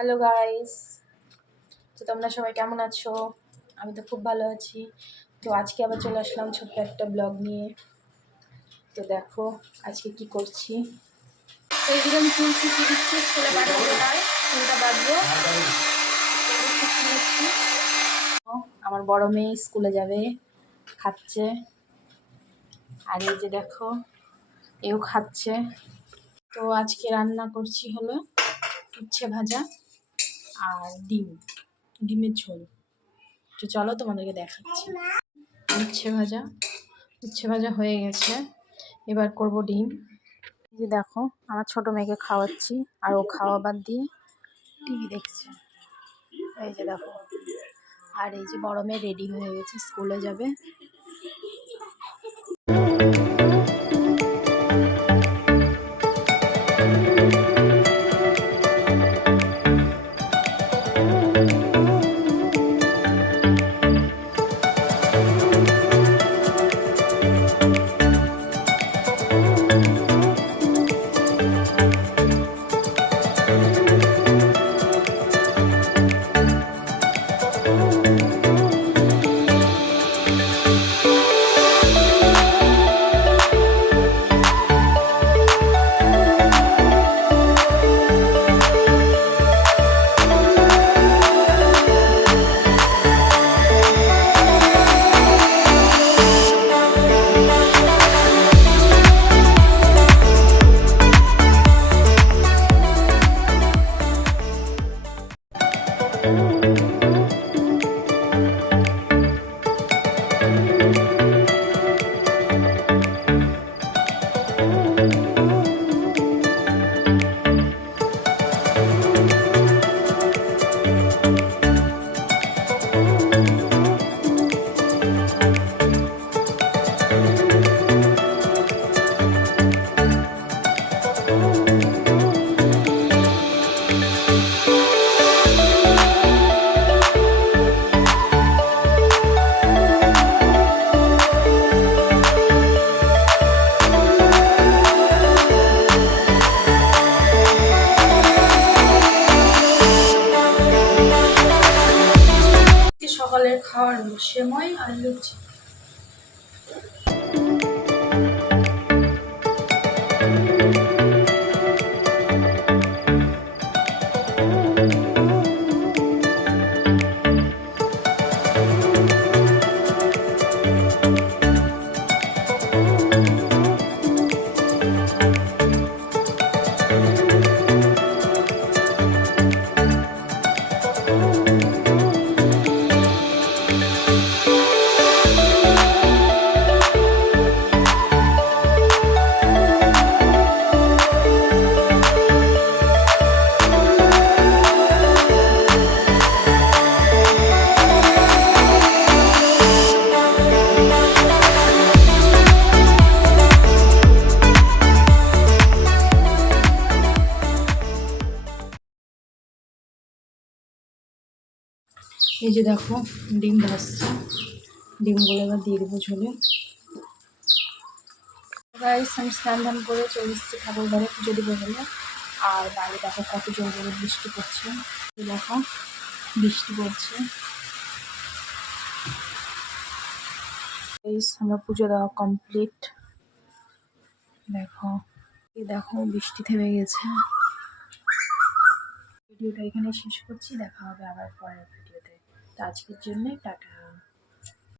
Hello guys, তো তোমরা সবাই কেমন আছো? আমি তো খুব ভালো আছি। তো আজকে আবার চলে আসলাম ছোট্ট একটা ব্লগ নিয়ে। তো দেখো আজকে কি করছি। তো এইদিকে আমি তুলছি কি দিচ্ছি, স্কুলে পাঠাবো নয়, স্কুলটা বাঁধবো। আমার বড় মেয়ে স্কুলে যাবে, খাচ্ছে। আর এই যে দেখো এও খাচ্ছে। তো আজকে রান্না করছি হলো উচ্ছে ভাজা আর ডিমের ঝোল। তো চলো তোমাদেরকে দেখাচ্ছি। উচ্ছে ভাজা হয়ে গেছে, এবার করব ডিম। এই যে দেখো আমার ছোট মেয়েকে খাওয়াচ্ছি, আর ও খাওয়া বাদ দিয়ে টিভি দেখছে। এই যে দেখো, আর এই যে বড় মেয়ে রেডি হয়ে গেছে, স্কুলে যাবে। সকালের খাওয়ার হলো সেমাই আর লুচি। এই যে দেখো ডিম ভাজছে, ডিমগুলো এবার দিয়ে দেবো ঝোলে। গাইস আমি স্নান ধান করে চলে এসেছি ঠাকুর ঘরে পুজো দেবো বলে। আর বাইরে দেখো কত জোর জোরে বৃষ্টি পড়ছে। দেখো বৃষ্টি পড়ছে। আমার পুজো দেওয়া কমপ্লিট। দেখো দেখো বৃষ্টি থেমে গেছে। ভিডিওটা এখানে শেষ করছি, দেখা হবে আবার পরের ভিডিওতে। তো আজকের জন্য টাটা।